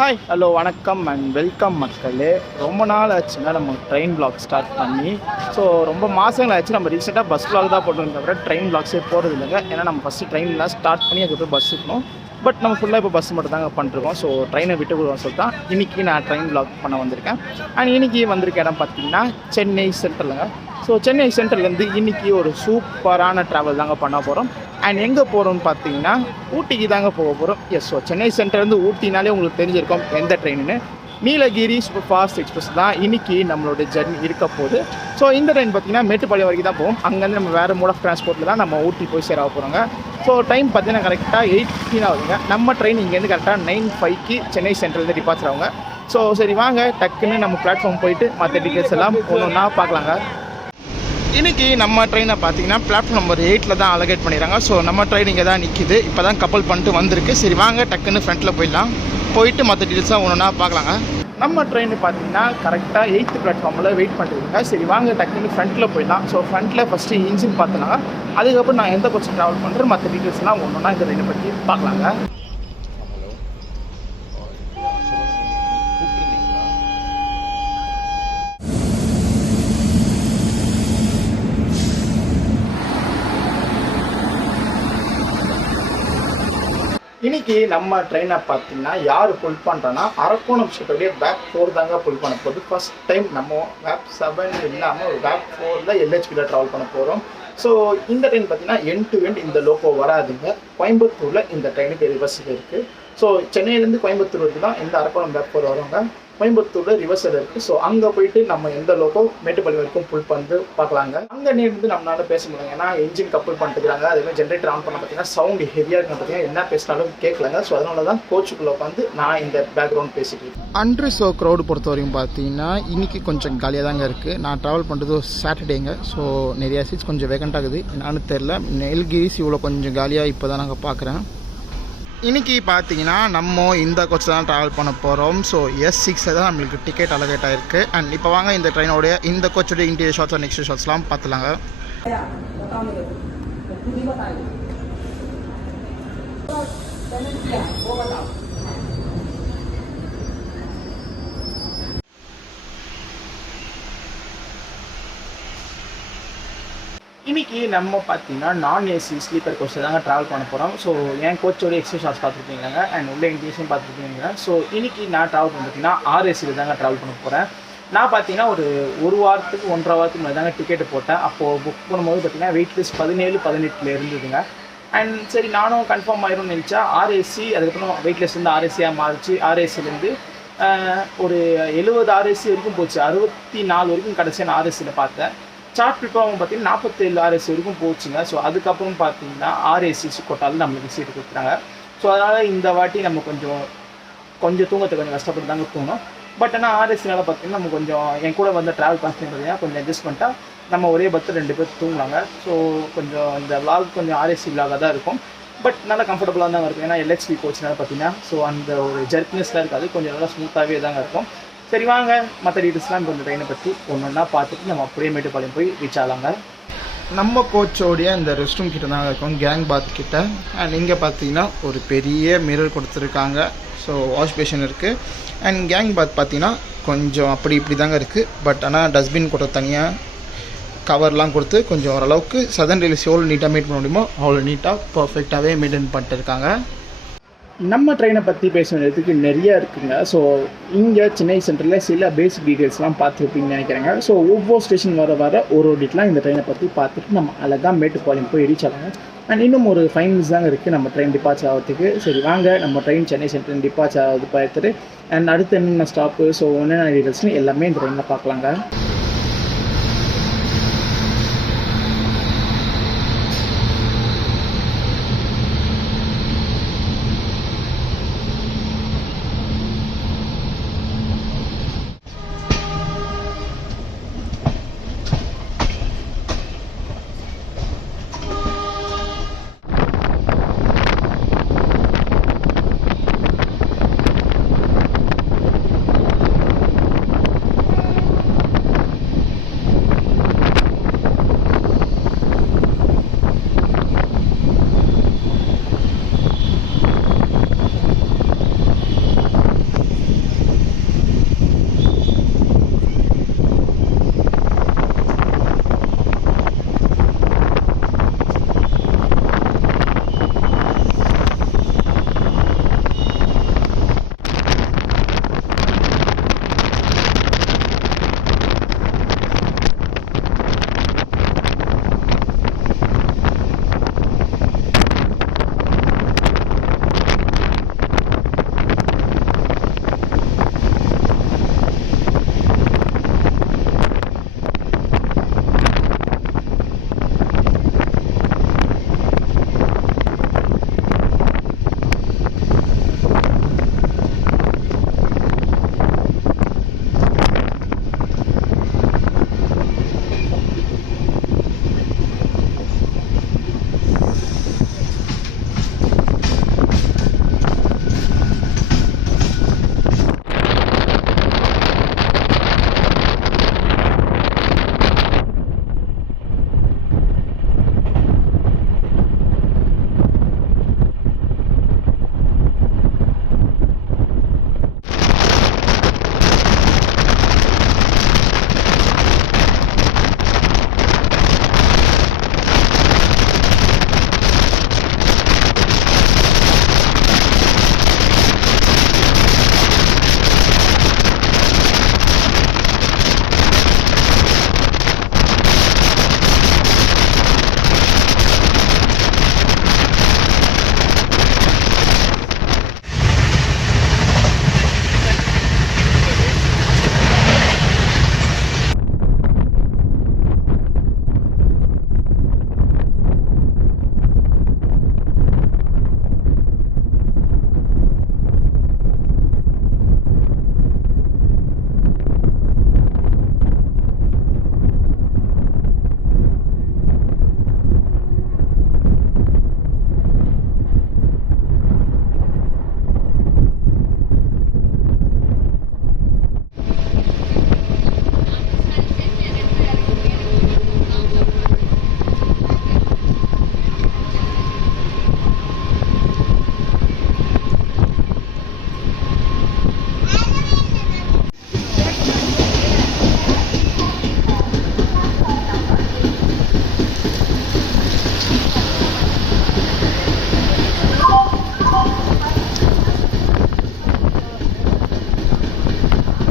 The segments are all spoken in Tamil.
ஹாய் ஹலோ வணக்கம் அண்ட் வெல்கம் மக்களே. ரொம்ப நாள் ஆச்சுன்னா நம்ம ட்ரெயின் vlog ஸ்டார்ட் பண்ணி. ஸோ ரொம்ப மாதங்கள் ஆச்சு. நம்ம ரீசெண்டாக பஸ் vlog தான் போட்டோம், தவிர ட்ரெயின் vlogsே போகிறது இல்லைங்க. ஏன்னா நம்ம ஃபஸ்ட்டு ட்ரெயின்லாம் ஸ்டார்ட் பண்ணி அதுக்கப்புறம் பஸ் இருக்கணும். பட் நம்ம ஃபுல்லாக இப்போ பஸ் மட்டும் தாங்க பண்ணிருக்கோம். ஸோ ட்ரெயினை விட்டு விடுவோம் சொல்லிட்டு இன்றைக்கி நான் ட்ரெயின் vlog பண்ண வந்திருக்கேன். அண்ட் இன்றைக்கி வந்திருக்க இடம் பார்த்தீங்கன்னா சென்னை சென்ட்ரலுங்க. ஸோ சென்னை சென்ட்ரல்லேருந்து இன்றைக்கி ஒரு சூப்பரான ட்ராவல் தாங்க பண்ண போகிறோம். அண்ட் எங்கே போகிறோம்னு பார்த்தீங்கன்னா ஊட்டிக்கு தாங்க போக போகிறோம். எஸ், ஸோ சென்னை சென்டர்லேருந்து ஊட்டினாலே உங்களுக்கு தெரிஞ்சிருக்கும் எந்த ட்ரெயின்னு. நீலகிரி சூப்பர் ஃபாஸ்ட் எக்ஸ்பிரஸ் தான் இன்றைக்கி நம்மளோட ஜர்னி இருக்க போகுது. ஸோ இந்த ட்ரெயின் பார்த்திங்கன்னா மேட்டுப்பாளையம் வரைக்கும் தான் போகும். அங்கேருந்து நம்ம வேறு மோட் ஆஃப் ட்ரான்ஸ்போர்ட்டில் தான் நம்ம ஊட்டி போய் சேர போகிறோங்க. ஸோ டைம் பார்த்தீங்கன்னா கரெக்டாக 8:15 ஆகுதுங்க. நம்ம ட்ரெயின் இங்கேருந்து கரெக்டாக 9:05க்கு சென்னை சென்ட்ரலேருந்து டிபார்ச்சர் ஆகுங்க. ஸோ சரி வாங்க டக்குன்னு நம்ம பிளாட்ஃபார்ம் போயிட்டு மற்ற டீட்டெயில்ஸ் எல்லாம் ஒன்று ஒன்றா பார்க்கலாங்க. இன்றைக்கி நம்ம ட்ரெயினை பார்த்தீங்கன்னா பிளாட்ஃபார்ம் நம்பர் 8 தான் அலகேட் பண்ணிடுறாங்க. ஸோ நம்ம ட்ரெயின் இங்கே தான் நிற்கிது. இப்போ தான் கப்பல் பண்ணிட்டு வந்திருக்கு. சரி வாங்க டக்குன்னு ஃப்ரண்ட்டில் போயிடலாம். போயிட்டு மற்ற டீட்டெயில்ஸாக ஒன்றா பார்க்கலாங்க. நம்ம ட்ரெயின் பார்த்தீங்கன்னா கரெக்டாக 8th பிளாட்ஃபார்மில் வெயிட் பண்ணிருக்காங்க. சரி வாங்க டக்குன்னு ஃப்ரண்ட்டில் போயிடலாம். ஸோ ஃப்ரண்ட்டில் ஃபஸ்ட்டு இன்ஜின் பார்த்தோன்னா அதுக்கப்புறம் நான் எந்த கோச்சிங் ட்ராவல் பண்ணுறேன் மற்ற டீட்டெயில்ஸ்லாம் ஒன்றா இந்த ட்ரெயினை பற்றி பார்க்கலாங்க. இன்றைக்கி நம்ம ட்ரெயினை பார்த்தீங்கன்னா யார் புல் பண்ணுறோன்னா அரக்கோணம் ஷிப்டோடைய வேப் 4 தாங்க புல் பண்ண போகுது. ஃபஸ்ட் டைம் நம்ம வேப் 7 இல்லாமல் ஒரு வேப் 4 LHPயில் ட்ராவல் பண்ண போகிறோம். ஸோ இந்த ட்ரெயின் பார்த்தீங்கன்னா எண்ட் டு எண்ட் இந்த லோக்கோ வராதுங்க. கோயம்புத்தூரில் இந்த ட்ரெயினுக்கு ரிவர்ஸில் இருக்குது. ஸோ சென்னையிலேருந்து கோயம்புத்தூர் வரைக்கும் தான் இந்த அரக்கோணம் வேப் 4 வருவாங்க. கோயம்புத்தூரில் ரிவர்ஸில் இருக்குது. ஸோ அங்கே போயிட்டு நம்ம எந்த லோக்கோ மேட்டுப்பாளையம் வரைக்கும் புல் பண்ணிட்டு பார்க்கலாங்க. அங்கே நேர்ந்து நம்மளால பேச முடியும். ஏன்னா என்ஜின் கப்பல் பண்ணிட்டுருக்காங்க. அதேமாதிரி ஜென்ரேட்டர் ஆன் பண்ண பார்த்தீங்கன்னா சவுண்டு ஹெவியாக இருக்குன்னு பார்த்தீங்கன்னா என்ன பேசினாலும் கேட்கலாங்க. ஸோ அதனால தான் கோச்சுக்குள்ளே உட்காந்து நான் இந்த பேக்ரவுண்ட் பேசிட்டு இருக்கேன். அன்று ஸோ க்ரௌடு பொறுத்த வரைக்கும் பார்த்தீங்கன்னா இன்றைக்கி கொஞ்சம் காலியாக தாங்க இருக்குது. நான் ட்ராவல் பண்ணுறது சாட்டர்டேங்க. ஸோ நிறையா சீட்ஸ் கொஞ்சம் வேகண்ட் ஆகுது. என்னான்னு தெரில. நெல்கிரிஸ் இவ்வளோ கொஞ்சம் காலியாக இப்போ தான் நாங்கள் பார்க்குறேன். இன்றைக்கி பார்த்தீங்கன்னா நம்ம இந்த கோச் தான் ட்ராவல் பண்ண போகிறோம். ஸோ S6 தான் நம்மளுக்கு டிக்கெட் அலகேட் ஆகிருக்கு. அண்ட் இப்போ வாங்க இந்த ட்ரெயினோடைய இந்த கோச்சோடைய இன்டீரியர் ஷாட்ஸ் நெக்ஸ்ட் ஷாட்ஸ்லாம் பார்த்துலாங்க. இன்றைக்கி நம்ம பார்த்தீங்கன்னா நான் ஏசி ஸ்லீப்பர் கோச் தாங்க ட்ராவல் பண்ண போகிறோம். ஸோ என் கோச்சோட எக்ஸ்ட்ரா ஷார்ட்ஸ் பார்த்துருப்பீங்க அண்ட் உள்ள இன்டீரியர்ஸும் பார்த்துருப்பீங்க. ஸோ இன்றைக்கி நான் ட்ராவல் பண்ண பார்த்தீங்கன்னா RACயில் தாங்க ட்ராவல் பண்ண போகிறேன். நான் பார்த்தீங்கன்னா ஒரு வாரத்துக்கு 1.5 வாரத்துக்கு முன்னாடி தாங்க டிக்கெட்டு போட்டேன். அப்போது புக் பண்ணும்போது பார்த்தீங்கன்னா வெயிட் லிஸ்ட் 17-18 இருந்ததுங்க. அண்ட் சரி நானும் கன்ஃபார்ம் ஆயிரும்னு நினச்சா RAC அதுக்கப்புறம் வெயிட் லிஸ்ட் வந்து RACயாக மாறிச்சு. RACலேருந்து ஒரு 70 RAC வரைக்கும் போச்சு. 64 வரைக்கும் கடைசியாக நான் RACயில் பார்த்தேன். சார்ட் ப்ரிப்பேர் பார்த்தீங்கன்னா 47 RAC வரைக்கும் போச்சுங்க. ஸோ அதுக்கப்புறம் பார்த்தீங்கன்னா RAC கொட்டாலும் நம்மளுக்கு சீட்டு கொடுத்துறாங்க. ஸோ அதனால் இந்த வாட்டி நம்ம கொஞ்சம் தூங்கத்துக்கு கொஞ்சம் கஷ்டப்பட்டு தாங்க தூங்கணும். பட் ஆனால் RACனால பார்த்தீங்கன்னா நம்ம கொஞ்சம் என் கூட வந்து ட்ராவல் பண்ணி பார்த்தீங்கன்னா கொஞ்சம் அட்ஜஸ்ட் பண்ணிட்டா நம்ம ஒரே பத்து 2 பேர் தூங்கலாங்க. ஸோ கொஞ்சம் இந்த விளாக் கொஞ்சம் RAC விளாகாக தான் இருக்கும். பட் நல்லா கம்ஃபர்டபுளாக தாங்க இருக்கும். ஏன்னா LHP கோச்னால பார்த்தீங்கன்னா ஸோ அந்த ஒரு ஜர்க்னஸ்லாம் இருக்காது. கொஞ்சம் நல்லா ஸ்மூத்தாகவே தாங்க இருக்கும். சரி வாங்க மற்ற டீட்டெயில்ஸ்லாம் கொஞ்சம் ட்ரெயினை பற்றி ஒன்று ஒன்றா பார்த்துட்டு நம்ம அப்படியே மேட்டுப்பாளையம் போய் ரீச் ஆகலாங்க. நம்ம கோச்சோடைய இந்த ரெஸ்ட் ரூம் கிட்ட தாங்க இருக்கும், கேங் பாத் கிட்ட. அண்ட் இங்கே பார்த்தீங்கன்னா ஒரு பெரிய மிரர் கொடுத்துருக்காங்க. ஸோ வாஷ் பேஷன் இருக்குது. அண்ட் கேங் பாத் பார்த்தீங்கன்னா கொஞ்சம் அப்படி இப்படி தாங்க இருக்குது. பட் ஆனால் டஸ்ட்பின் கூட தனியாக கவர்லாம் கொடுத்து கொஞ்சம் ஓரளவுக்கு சதன் ரயில்ஸ் எவ்வளோ நீட்டாக மெயின்டைன் பண்ண முடியுமோ அவ்வளோ நீட்டாக பர்ஃபெக்டாகவே மெயின்டைன் பண்ணிட்டு இருக்காங்க. நம்ம ட்ரெயினை பற்றி பேசுகிறதுக்கு நிறையா இருக்குங்க. ஸோ இங்கே சென்னை சென்டரில் சில பேசிக் டீட்டெயில்ஸ்லாம் பார்த்துருப்பீங்கன்னு நினைக்கிறேங்க. ஸோ ஒவ்வொரு ஸ்டேஷன் வர ஒரு டீட்டெயிலாம் இந்த ட்ரெயினை பற்றி பார்த்துட்டு நம்ம அழகாக மேட்டுப்பாளையம் போய் ரீச் ஆகலாங்க. அண்ட் இன்னும் ஒரு 5 minutes தாங்க இருக்குது நம்ம ட்ரெயின் டிபார்ச் ஆகிறதுக்கு. சரி வாங்க நம்ம ட்ரெயின் சென்னை சென்டர் டிபார்ச் ஆகுது பார்த்துட்டு அண்ட் அடுத்து என்னென்ன ஸ்டாப்பு ஸோ என்னென்ன டீட்டெயில்ஸ்னு எல்லாமே இந்த ட்ரெயினில் பார்க்கலாங்க.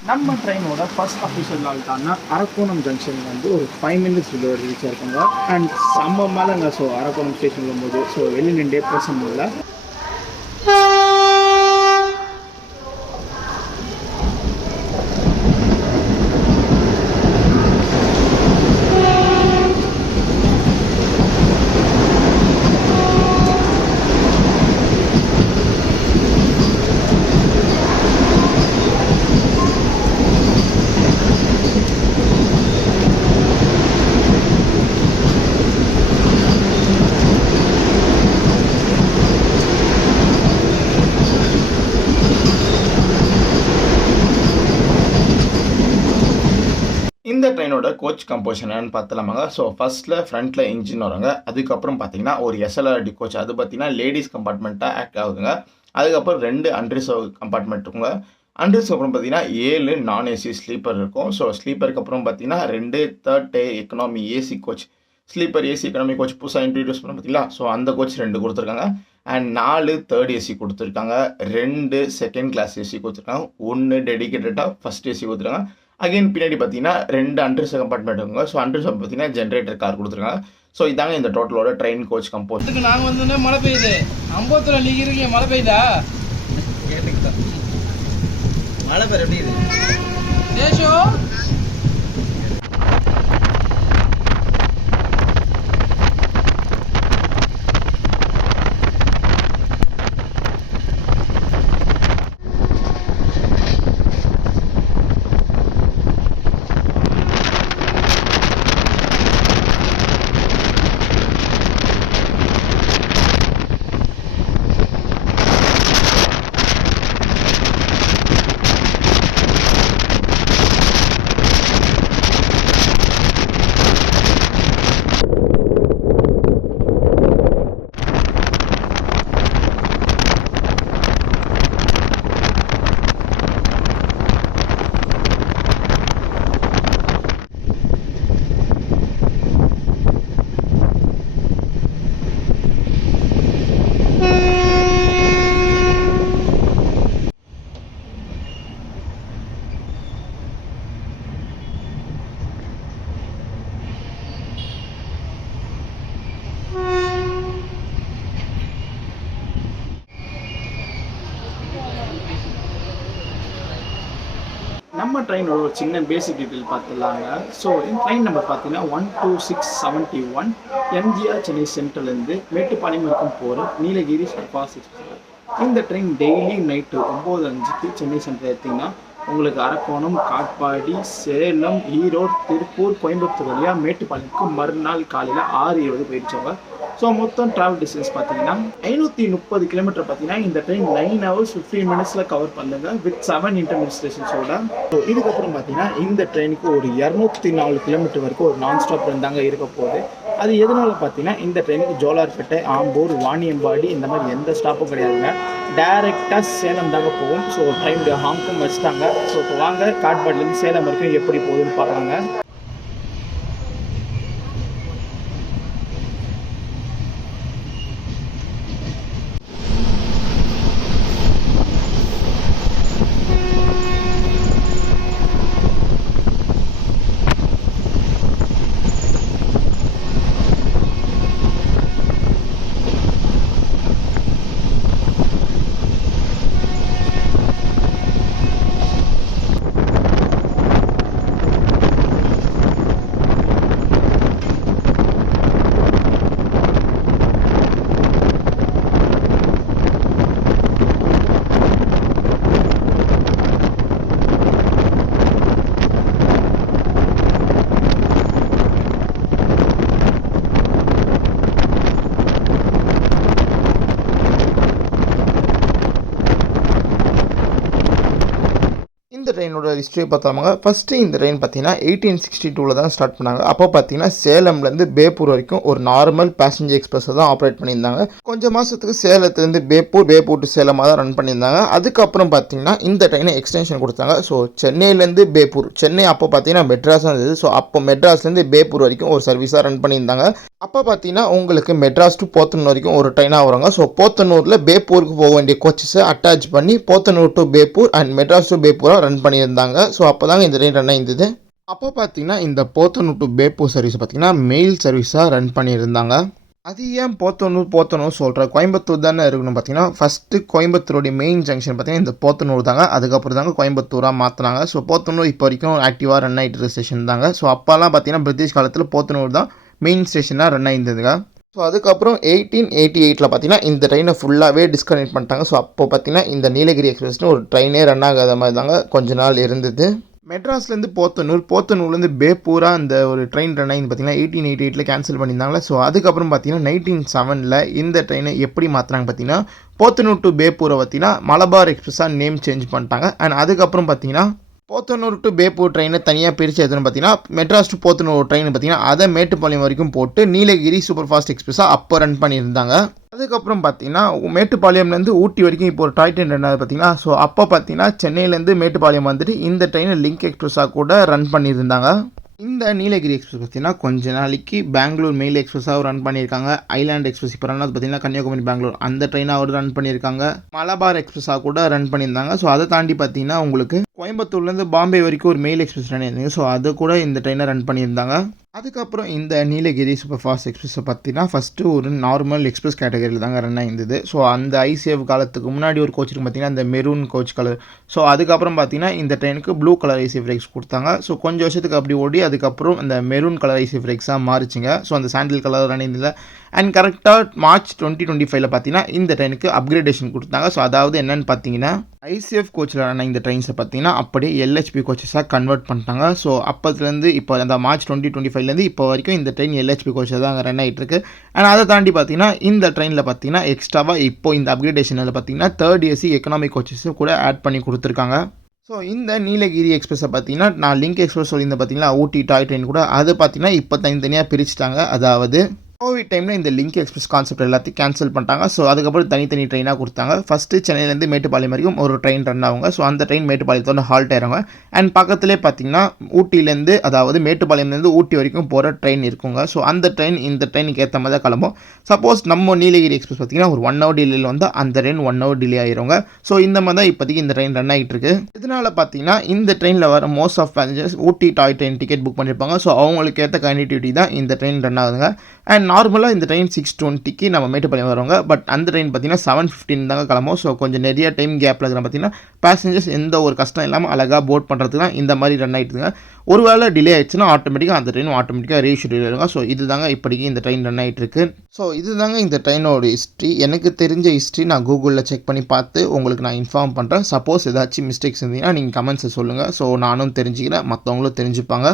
நம்ம ட்ரெயினோட ஃபர்ஸ்ட் அஃபிஷியல் ஆகிட்டாங்கன்னா அரக்கோணம் ஜங்ஷன் வந்து ஒரு 5 minutes ரீச் ஆயிருக்காங்க. அண்ட் செம்ம மேலேங்க. ஸோ அரக்கோணம் ஸ்டேஷன் போது ஸோ வெளியே நின்றே பேச முடியல. இந்த ட்ரெயினோட கோச் கம்போசிஷன் என்னன்னு பார்த்தலாமாங்க. ஸோ ஃபர்ஸ்ட்டில் ஃப்ரண்ட்டில் இன்ஜின் வருங்க. அதுக்கப்புறம் பார்த்தீங்கன்னா ஒரு எஸ்எல்ஆர்டி கோச், அது பார்த்தீங்கன்னா லேடிஸ் கம்பார்ட்மெண்ட்டாக ஆக்ட் ஆகுதுங்க. அதுக்கப்புறம் 2 அன்ரிசர்வ் கம்பார்ட்மெண்ட் இருக்குங்க. அன்ரிசர்வ் அப்புறம் பார்த்தீங்கன்னா 7 நான் ஏசி ஸ்லீப்பர் இருக்கும். ஸோ ஸ்லீப்பருக்கு அப்புறம் பார்த்தீங்கன்னா 2 third economy AC coach, sleeper AC economy coach புதுசாக இன்ட்ரடியூஸ் பண்ண பார்த்தீங்களா. ஸோ அந்த கோச் 2 கொடுத்துருக்காங்க. அண்ட் 4 தேர்ட் ஏசி கொடுத்துருக்காங்க, 2 செகண்ட் கிளாஸ் ஏசி கொடுத்துருக்காங்க, 1 டெடிக்கேட்டடாக ஃபஸ்ட் ஏசி கொடுத்துருக்காங்க. அகைன் பின்னாடி பார்த்தீங்கன்னா 2 அன்ரிசர்வ் கம்பார்ட்மெண்ட் இருக்குங்க. ஸோ அன்ரிசர்வ் பார்த்தீங்கன்னா ஜென்ரேட்டர் கார் கொடுத்துருக்காங்க. ஸோ இதாங்க இந்த டோட்டலோட ட்ரெயின் கோச் கம்போஸ். நாங்கள் வந்து மழை பெய்யுது, அம்பத்தூர் நீங்க இருக்கீங்க, மழை பெய்யுதா? மழை பெய்ய எப்படி இது நம்ம ட்ரெயினோட ஒரு சின்ன பேசிக் டீட்டெயில் பார்த்துலாங்க. ஸோ இந்த ட்ரெயின் நம்பர் பார்த்தீங்கன்னா 12671 எம்ஜிஆர் சென்னை சென்ட்ரல்லேருந்து மேட்டுப்பாளையம் வரைக்கும் போகிற நீலகிரி சூப்பர்ஃபாஸ்ட் எக்ஸ்பிரஸ். இந்த ட்ரெயின் டெய்லி நைட்டு 9:05க்கு சென்னை சென்ட்ரல் எடுத்திங்கன்னா உங்களுக்கு அரக்கோணம், காட்பாடி, சேலம், ஈரோடு, திருப்பூர், கோயம்புத்தூர் வழியாக மேட்டுப்பாளையத்துக்கு மறுநாள் காலையில் 6:20 போயிடுச்சவங்க. ஸோ மொத்தம் ட்ராவல் டிஸ்டன்ஸ் பார்த்தீங்கன்னா 530 கிலோமீட்டர். பார்த்தீங்கன்னா இந்த ட்ரெயின் 9 hours 15 minutes கவர் பண்ணுங்க வித் 7 இன்டர்மீடியட் ஸ்டேஷன்ஸோட. ஸோ இதுக்கப்புறம் பார்த்தீங்கன்னா இந்த ட்ரெயினுக்கு ஒரு 204 கிலோமீட்டர் வரைக்கும் ஒரு நான் ஸ்டாப் இருந்தாங்க இருக்க போகுது. அது எதனால பார்த்தீங்கன்னா இந்த ட்ரெயினுக்கு ஜோலார்பேட்டை, ஆம்பூர், வாணியம்பாடி இந்த மாதிரி எந்த ஸ்டாப்பும் கிடையாதுங்க. டைரெக்டாக சேலம் தாங்க போகும். ஸோ ட்ரெயினுடைய ஹாங்கும் வச்சுட்டாங்க. ஸோ இப்போ வாங்க காட்பாடிலேருந்து சேலம் வரைக்கும் எப்படி போகுதுன்னு பார்க்குறாங்க. இந்த ட்ரெயினோட ஹிஸ்ட்ரி பார்த்தாங்க. ஃபஸ்ட்டு இந்த ட்ரெயின் பார்த்தீங்கன்னா 1862 தான் ஸ்டார்ட் பண்ணாங்க. அப்போ பார்த்தீங்கன்னா சேலம்லேருந்து பேப்பூர் வரைக்கும் ஒரு நார்மல் பேசஞ்சர் எக்ஸ்பிரஸை தான் ஆப்ரேட் பண்ணியிருந்தாங்க. கொஞ்சம் மாதத்துக்கு சேலத்துலேருந்து பேப்பூர் டு சேலமாக தான் ரன் பண்ணியிருந்தாங்க. அதுக்கப்புறம் பார்த்தீங்கன்னா இந்த ட்ரெயினை எக்ஸ்டென்ஷன் கொடுத்தாங்க. ஸோ சென்னையிலேருந்து பேப்பூர், சென்னை அப்போ பார்த்தீங்கன்னா மெட்ராஸாக இருந்தது. ஸோ அப்போ மெட்ராஸ்லேருந்து பேப்பூர் வரைக்கும் ஒரு சர்வீஸாக ரன் பண்ணியிருந்தாங்க. அப்போ பார்த்தீங்கன்னா உங்களுக்கு மெட்ராஸ் டு போத்தனூர் வரைக்கும் ஒரு ட்ரெயினாக வருவாங்க. ஸோ போத்தனூரில் பேப்பூருக்கு போக வேண்டிய கோச்சஸை அட்டாச் பண்ணி Podanur to Beypore and Madras to பேப்பூராக ரன் ரன் பண்ணியிருந்தாங்க. ஸோ அப்போ தாங்க இந்த ட்ரெயின் ரன் ஆயிருந்தது. அப்போ பார்த்தீங்கன்னா இந்த போத்தனூர் டு பேப்பூர் சர்வீஸ் பார்த்தீங்கன்னா மெயில் சர்வீஸாக ரன் பண்ணியிருந்தாங்க. அது ஏன் போத்தனூர் சொல்கிறேன், கோயம்புத்தூர் தானே இருக்கணும். பார்த்தீங்கன்னா ஃபஸ்ட்டு கோயம்புத்தூருடைய மெயின் ஜங்ஷன் பார்த்தீங்கன்னா இந்த போத்தனூர் தாங்க. அதுக்கப்புறம் தாங்க கோயம்புத்தூராக மாற்றினாங்க. ஸோ போத்தனூர் இப்போ வரைக்கும் ஆக்டிவாக ரன் ஆகிட்டு இருக்க ஸ்டேஷன் தாங்க. ஸோ அப்போல்லாம் பார்த்தீங்கன்னா பிரிட்டிஷ் காலத்தில் போத்தனூர் தான் மெயின் ஸ்டேஷனாக ரன் ஆகிருந்ததுங்க. ஸோ அதுக்கப்புறம் 1888 பார்த்தீங்கன்னா இந்த ட்ரெயினை ஃபுல்லாகவே டிஸ்கனெக்ட் பண்ணிட்டாங்க. ஸோ அப்போ பார்த்தீங்கன்னா இந்த நீலகிரி எக்ஸ்பிரஸ்னு ஒரு ட்ரெயினே ரன் ஆகாத மாதிரி தாங்க கொஞ்ச நாள் இருந்தது. மெட்ராஸ்லேருந்து போத்தனூர்லேருந்து பேப்பூரா இந்த ஒரு ட்ரெயின் ரன் ஆகின்னு பார்த்தீங்கன்னா 1888 கேன்சல் பண்ணியிருந்தாங்களே. ஸோ அதுக்கப்புறம் பார்த்தீங்கன்னா 1907 இந்த ட்ரெயினை எப்படி மாற்றினாங்க பார்த்தீங்கன்னா போத்தனூர் டு பேப்பூரை பார்த்தீங்கன்னா மலபார் எக்ஸ்பிரஸாக நேம் சேஞ்ச் பண்ணிட்டாங்க. அண்ட் அதுக்கப்புறம் பார்த்தீங்கன்னா போத்தனூர் டு பேப்பூர் ட்ரெயினை தனியாக பிரித்து எடுத்துன்னு பார்த்தீங்கன்னா மெட்ராஸ் டு போத்தனூர் ட்ரெயின் பார்த்தீங்கன்னா அதை மேட்டுப்பாளையம் வரைக்கும் போட்டு நீலகிரி சூப்பர் ஃபாஸ்ட் எக்ஸ்பிரஸாக அப்போ ரன் பண்ணியிருந்தாங்க. அதுக்கப்புறம் பார்த்தீங்கன்னா மேட்டுப்பாளையம்லேருந்து ஊட்டி வரைக்கும் இப்போ ஒரு டாய் ட்ரெயின் ரன் ஆகுது பார்த்தீங்கன்னா. ஸோ அப்போ பார்த்தீங்கன்னா சென்னையிலேருந்து மேட்டுப்பாளையம் வந்துட்டு இந்த ட்ரெயினை லிங்க் எக்ஸ்பிரஸாக கூட ரன் பண்ணியிருந்தாங்க. இந்த நீலகிரி எக்ஸ்பிரஸ் பார்த்தீங்கன்னா கொஞ்ச நாளைக்கு பெங்களூர் மெயில் எக்ஸ்பிரஸாக ரன் பண்ணியிருக்காங்க. ஐலாண்ட் எக்ஸ்பிரஸ் இப்போ ரன் ஆகுது பார்த்தீங்கன்னா கன்னியாகுமரி பெங்களூர் அந்த ட்ரெயினாக ரன் பண்ணியிருக்காங்க. மலபார் எக்ஸ்பிரஸாக கூட ரன் பண்ணியிருந்தாங்க. ஸோ அதை தாண்டி பார்த்தீங்கன்னா உங்களுக்கு கோயம்புத்தூர்லேருந்து பாம்பே வரைக்கும் ஒரு மெயில் எக்ஸ்பிரஸ் ரன் ஆயிருந்தாங்க. ஸோ அது கூட இந்த ட்ரெயினை ரன் பண்ணியிருந்தாங்க. அதுக்கப்புறம் இந்த நீலகிரி சூப்பர் ஃபாஸ்ட் எக்ஸ்பிரஸை பார்த்தீங்கன்னா ஃபஸ்ட்டு ஒரு நார்மல் எக்ஸ்பிரஸ் கேட்டகரியில் தாங்க ரன் ஆயிருந்தது. ஸோ அந்த ஐசிஎஃப் காலத்துக்கு முன்னாடி ஒரு கோச் இருக்குது பார்த்தீங்கன்னா இந்த மெரூன் கோச் கலர். ஸோ அதுக்கப்புறம் பார்த்தீங்கன்னா இந்த ட்ரெயினுக்கு ப்ளூ கலர் ஐசிஎஃப் பிரேக்ஸ் கொடுத்தாங்க. ஸோ கொஞ்சம் வருஷத்துக்கு அப்படி ஓடி அதுக்கப்புறம் அந்த மெரூன் கலர் ஐசிஎஃப் பிரேக்ஸாக மாறிச்சிங்க. ஸோ அந்த சாண்டில் கலர் ரன் ஆயிருந்ததில்ல. அண்ட் கரெக்டாக மார்ச் 2025 பார்த்தீங்கன்னா இந்த ட்ரெயினுக்கு அப்கிரேடேஷன் கொடுத்தாங்க. ஸோ அதாவது என்னென்னு பார்த்தீங்கன்னா ஐசிஎஃப் கோச்சில் ரன் இந்த ட்ரெயின்ஸை பார்த்தீங்கன்னா அப்படியே எல்ஹெச்பி கோச்சஸாக கன்வெர்ட் பண்ணிட்டாங்க. ஸோ அப்போதுலேருந்து இப்போ அந்த மார்ச் 2025 இப்போ வரைக்கும் இந்த ட்ரெயின் எல்ஹெச்பி கோச்சஸ் தான் அங்கே ரன் ஆகிட்டு இருக்கு. அண்ட் அதை தாண்டி பார்த்தீங்கன்னா இந்த ட்ரெயினில் பார்த்தீங்கன்னா எக்ஸ்ட்ராவாக இப்போ இந்த அப்கிரேடேஷனில் பார்த்தீங்கன்னா 3rd AC எக்கனாமிக் கோச்சஸும் கூட ஆட் பண்ணி கொடுத்துருக்காங்க. ஸோ இந்த நீலகிரி எக்ஸ்பிரஸை பார்த்தீங்கன்னா நான் லிங்க் எக்ஸ்பிரஸ் சொல்லியிருந்தேன் பார்த்தீங்கன்னா ஊட்டி டாய் ட்ரெயின் கூட அது பார்த்தீங்கன்னா இப்போ தனித்தனியாக பிரிச்சுட்டாங்க. அதாவது கோவிட் டைமில் இந்த லிங்க் எக்ஸ்பிரஸ் கான்செப்ட் எல்லாத்தையும் கேன்சல் பண்ணிட்டாங்க. ஸோ அதுக்கப்புறம் தனித்தனி ட்ரெயினாக கொடுத்தாங்க. ஃபஸ்ட்டு சென்னையிலேருந்து மேட்டுப்பாளையம் வரைக்கும் ஒரு ட்ரெயின் ரன் ஆகுங்க. ஸோ அந்த ட்ரெயின் மேட்டுப்பாளையத்தோட ஹால்ட் ஆயிருங்க. அண்ட் பக்கத்துலேயே பார்த்தீங்கன்னா ஊட்டிலேருந்து அதாவது மேட்டுப்பாளையம்லேருந்து ஊட்டி வரைக்கும் போகிற ட்ரெயின் இருக்குங்க. ஸோ அந்த ட்ரெயின் இந்த ட்ரெயினுக்கு ஏற்ற மாதிரி தான் கிளம்பும். சப்போஸ் நம்ம நீலகிரி எக்ஸ்பிரஸ் பார்த்தீங்கன்னா ஒரு 1 hour டிலேயில் வந்து அந்த ட்ரெயின் 1 hour டிலே ஆயிருங்க. ஸோ இந்த மாதிரி தான் இப்போதைக்கு இந்த ட்ரெயின் ரன் ஆகிட்டு இருக்கு. இதனால் பார்த்தீங்கன்னா இந்த ட்ரெயினில் வர most of passengers Ooty toy train ticket book பண்ணியிருப்பாங்க. ஸோ அவங்களுக்கு ஏற்ற கனெக்டிவிட்டி தான் இந்த ட்ரெயின் ரன் ஆகுதுங்க. அண்ட் நார்மலாக இந்த ட்ரெயின் 6:20 நம்ம மேட்டுப்பாளையம் வருவாங்க. பட் அந்த ட்ரெயின் பார்த்தீங்கன்னா 7:15 தாங்க கிளம்பும். ஸோ கொஞ்சம் நிறைய டைம் கேப்பில் இருக்கிற பார்த்தீங்கன்னா பேசஞ்சர்ஸ் எந்த ஒரு கஷ்டம் இல்லாமல் அழகாக போர்ட் பண்ணுறதுக்கு தான் இந்த மாதிரி ரன் ஆகிட்டுங்க. ஒருவேளை டிலே ஆயிடுச்சுன்னா ஆட்டோமேட்டிக்காக அந்த ட்ரெயின் ஆட்டோமேட்டிக்காக ரீஷெடியூல் ஆகுங்க. ஸோ இது தாங்க இப்படிக்கு இந்த ட்ரெயின் ரன் ஆகிட்டு இருக்கு. ஸோ இது தாங்க இந்த ட்ரெயினோட ஹிஸ்ட்ரி. எனக்கு தெரிஞ்ச ஹிஸ்ட்ரி நான் கூகுளில் செக் பண்ணி பார்த்து உங்களுக்கு நான் இன்ஃபார்ம் பண்ணுறேன். சப்போஸ் ஏதாச்சும் மிஸ்டேக்ஸ் இருந்தீங்கன்னா நீங்கள் கமெண்ட்ஸை சொல்லுங்கள். ஸோ நானும் தெரிஞ்சுக்கிறேன், மற்றவங்களும் தெரிஞ்சுப்பாங்க.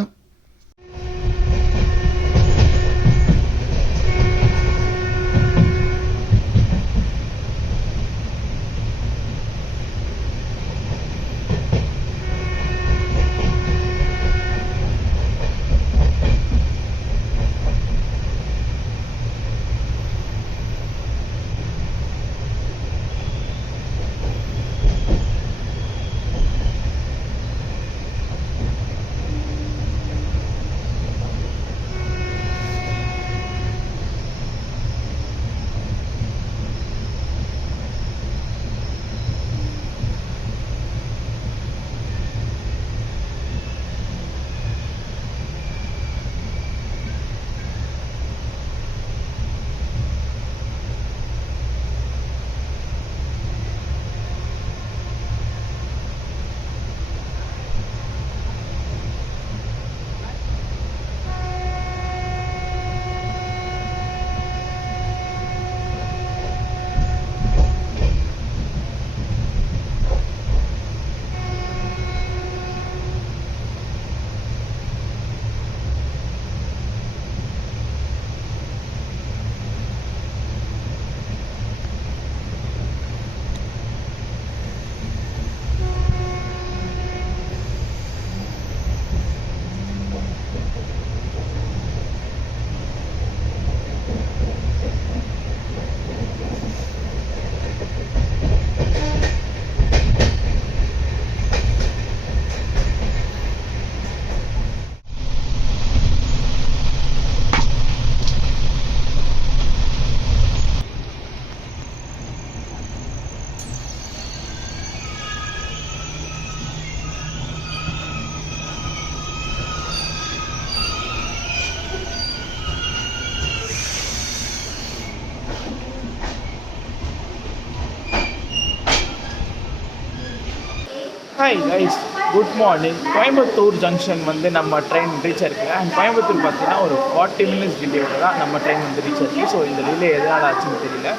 Hi guys, good morning. Coimbatore junction வந்து நம்ம ட்ரெயின் ரீச் ஆயிருக்குங்க. அண்ட் கோயம்புத்தூர் பார்த்தீங்கன்னா ஒரு 40 மினிட்ஸ் டிலேயோட தான் நம்ம ட்ரெயின் வந்து ரீச் ஆயிருக்கு. ஸோ இந்த டிலே எதனால் ஆச்சுன்னு தெரியல.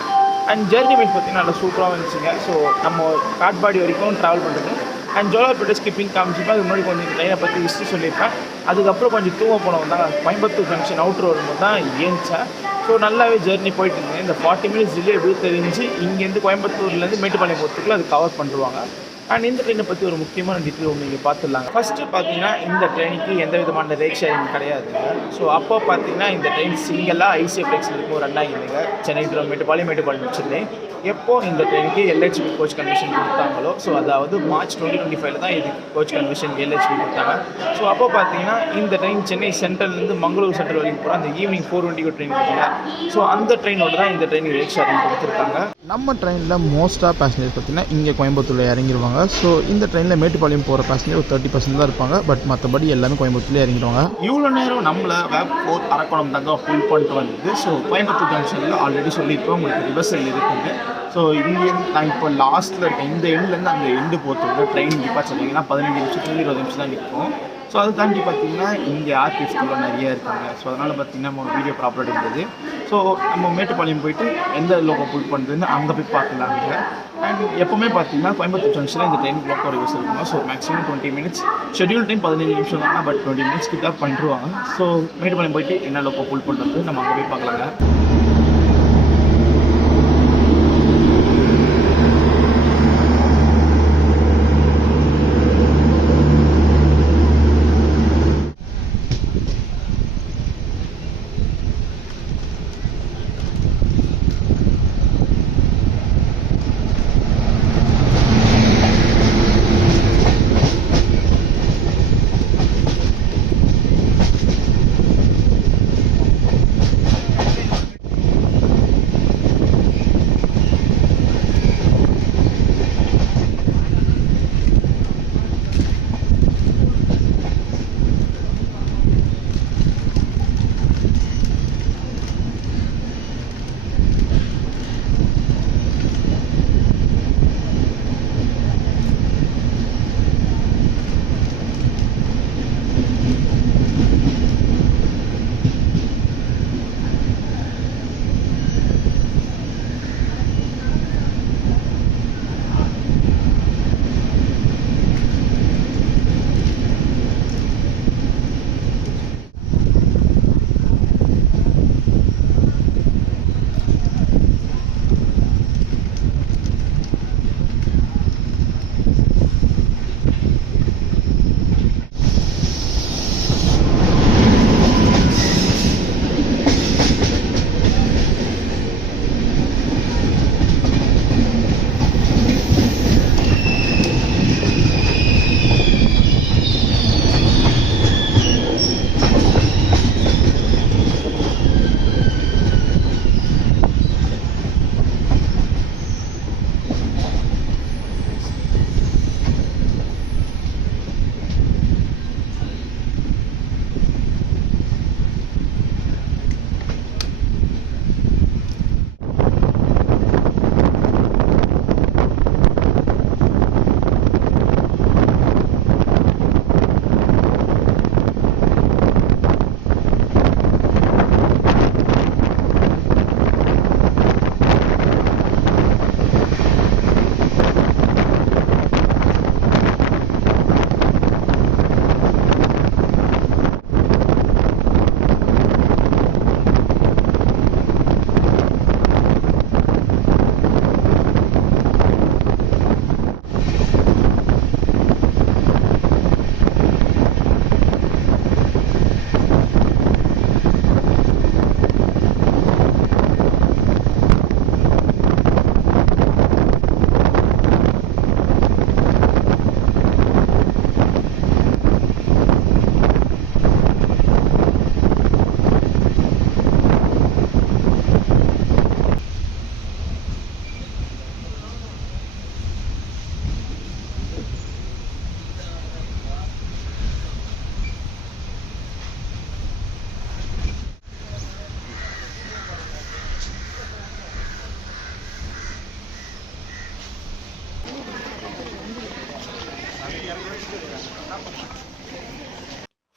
அண்ட் ஜெர்னி வைஸ் பார்த்தீங்கன்னா நல்லா சூப்பராக இருந்துச்சுங்க. ஸோ நம்ம காட்பாடி வரைக்கும் ட்ராவல் பண்ணுறது அண்ட் ஜோலார்பேட்டை ஸ்கிப்பிங் காமிச்சிப்பேன். அதுக்கு முன்னாடி கொஞ்சம் ட்ரெயினை பற்றி ஹிஸ்ட்ரி சொல்லியிருப்பேன். அதுக்கப்புறம் கொஞ்சம் தூங்க போனவங்க தான் கோயம்புத்தூர் ஜங்ஷன் அவுட்ரு வரும்போது தான் ஏஞ்சேன். ஸோ நல்லாவே ஜெர்னி போயிட்டு இருந்தேன். இந்த 40 மினிட்ஸ் டிலே எப்படி தெரிஞ்சு இங்கேருந்து கோயம்புத்தூர்லேருந்து மேட்டுப்பாளையம் போகிறதுக்குள்ள அது கவர் பண்ணிடுவாங்க. அண்ட் இந்த ட்ரெயினை பற்றி ஒரு முக்கியமான டீட்டெயில் ஒன்று நீங்கள் பார்த்துடலாங்க. ஃபஸ்ட்டு பார்த்தீங்கன்னா இந்த ட்ரெயினுக்கு எந்த விதமான ரேக் ஷேரிங் கிடையாதுங்க. ஸோ அப்போ பார்த்தீங்கன்னா இந்த ட்ரெயின் சிங்கிளாக ஐசிஎஃப்எக்ஸில் இருக்கும் ரன் ஆகிருந்தீங்க. சென்னை டு மேட்டுப்பாளையம் வச்சுருந்தேன். எப்போ இந்த ட்ரெயினுக்கு எல்ஹெச்பி கோச் கன்வர்ஷன் கொடுத்தாங்களோ, ஸோ அதாவது மார்ச் 2025 தான் இது கோச் கன்வர்ஷன் எல்ஹெச்பி கொடுத்தாங்க. ஸோ அப்போ பார்த்தீங்கன்னா இந்த ட்ரெயின் சென்னை சென்ட்ரல்லேருந்து மங்களூர் சென்ட்ரல் வரைக்கும் போகிற அந்த ஈவினிங் 4:20 ட்ரெயின் பார்த்தீங்கன்னா, ஸோ அந்த ட்ரெயினோட தான் இந்த ட்ரெயினுக்கு ரேக் ஷேரிங் கொடுத்துருக்காங்க. நம்ம ட்ரெயினில் மோஸ்ட்டாக பேசஞ்சர் பார்த்தீங்கன்னா இங்கே கோயம்புத்தூரில் இறங்கிடுவாங்க. ஸோ இந்த ட்ரெயினில் மேட்டுப்பாளையம் போகிற பேசஞ்சர் ஒரு 30% தான் இருப்பாங்க. பட் மற்றபடி எல்லாமே கோயம்புத்தூர்லேயே இறங்கிடுவாங்க. இவ்வளோ நேரம் நம்மளை வேப் 4 அரக்கோணம் தாங்க புல் பண்ணிட்டு வந்தது. ஸோ கோயம்புத்தூர் ஜங்ஷனில் ஆல்ரெடி சொல்லியிருப்போம் உங்களுக்கு ரிவர்சல் இருக்குங்க. ஸோ இங்கேருந்து நான் இப்போ லாஸ்ட்டில் இருக்கேன். இந்த எண்ட்லேருந்து அந்த எண்டு போகிறதுக்கு ட்ரெயின் டிபார்ச்சர் பார்த்தீங்கன்னா 15 நிமிஷத்துலேருந்து 20 நிமிஷம் தான் நிற்கும். ஸோ அது தாண்டி பார்த்தீங்கன்னா இங்கே ஆர்டிஸ்ட்ல நிறைய இருக்காங்க. ஸோ அதனால் பார்த்தீங்கன்னா நம்ம வீடியோ ப்ராப்பராக எடுக்கிறது. ஸோ நம்ம மேட்டுப்பாளையம் போயிட்டு எந்த லோக்கோ புல் பண்ணுறதுன்னு அங்கே போய் பார்க்கலாங்க. அண்ட் எப்போவுமே பார்த்தீங்கன்னா கோயம்புத்தூர் ஜங்ஷனில் இந்த ட்ரெயின் லோக்கோ ரிவர்ஸ் இருக்குங்க. So maximum 20 minutes, schedule time 15 நிமிஷம் தாங்க. பட் 20 மினிட்ஸ் கிட்ட பண்ணிருவாங்க. ஸோ மேட்டுப்பாளையம் போயிட்டு என்ன லோக்கோ புல் பண்ணுறது நம்ம அங்கே போய் பார்க்கலாங்க.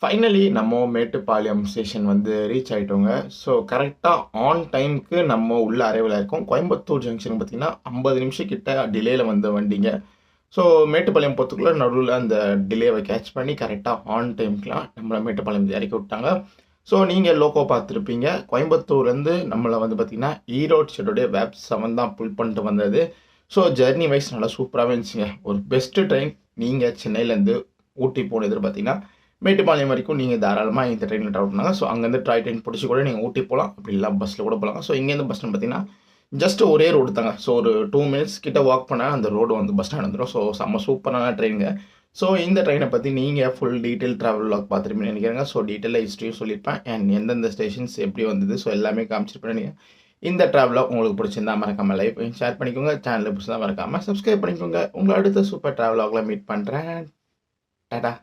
ஃபைனலி நம்ம மேட்டுப்பாளையம் ஸ்டேஷன் வந்து ரீச் ஆகிட்டோங்க. ஸோ கரெக்டாக ஆன் டைமுக்கு நம்ம உள்ள அரைவில் இருக்கோம். கோயம்புத்தூர் ஜங்ஷன் பார்த்திங்கன்னா 50 நிமிஷம் கிட்ட டிலேயில் வந்த வண்டிங்க. ஸோ மேட்டுப்பாளையம் போகிறதுக்குள்ளே நடுவில் அந்த டிலேவை கேட்ச் பண்ணி கரெக்டாக ஆன் டைம்க்குலாம் நம்மளை மேட்டுப்பாளையம் இறக்கி விட்டாங்க. ஸோ நீங்கள் லோக்கோ பார்த்துருப்பீங்க. கோயம்புத்தூர்லேருந்து நம்மளை வந்து பார்த்திங்கன்னா ஈரோடு ஸ்டேட்டோடைய வேப் 7 தான் புல் பண்ணிட்டு வந்தது. ஸோ ஜர்னி வைஸ் நல்லா சூப்பராகவே இருந்துச்சுங்க. ஒரு பெஸ்ட்டு ட்ரெயின். நீங்கள் சென்னையிலேருந்து ஊட்டி போனது பார்த்தீங்கன்னா மேட்டுப்பாளையம் வரைக்கும் நீங்கள் தாராளமாக இந்த ட்ரெயினில் ட்ராவல் பண்ணாங்க. ஸோ அங்கேருந்து ட்ரெயின் பிடிச்சி கூட நீங்கள் ஊட்டி போகலாம், அப்படி இல்லை பஸ்ஸில் கூட போகலாம். ஸோ இங்கேருந்து பஸ் ஸ்டாண்ட் பார்த்தீங்கன்னா ஜஸ்ட் ஒரே ரோடு தாங்க. ஸோ ஒரு 2 மினிட்ஸ் கிட்ட வாக் பண்ணால் அந்த ரோடு வந்து பஸ் ஸ்டாண்ட் வந்துடும். ஸோ செம்ம சூப்பரான ட்ரெயினுங்க. ஸோ இந்த ட்ரெயினை பற்றி நீங்கள் ஃபுல் டீட்டெயில் ட்ராவல் வ்ளாக் பார்த்துருப்பீங்கன்னு நினைக்கிறேங்க. ஸோ டீட்டெயிலாக ஹிஸ்ட்ரியும் சொல்லியிருப்பேன் அண்ட் எந்தெந்த ஸ்டேஷன்ஸ் எப்படி வந்தது ஸோ எல்லாமே காமிச்சிருப்பேன். நீங்கள் இந்த ட்ராவலாக உங்களுக்கு பிடிச்சிருந்தா மறக்காமல் லைக் ஷேர் பண்ணிக்கோங்க. சேனலில் பிடிச்சிருந்தா மறக்காமல் சப்ஸ்கிரைப் பண்ணிக்கோங்க. உங்களை அடுத்த சூப்பர் ட்ராவலாகில் மீட் பண்ணுறேன். டாடா.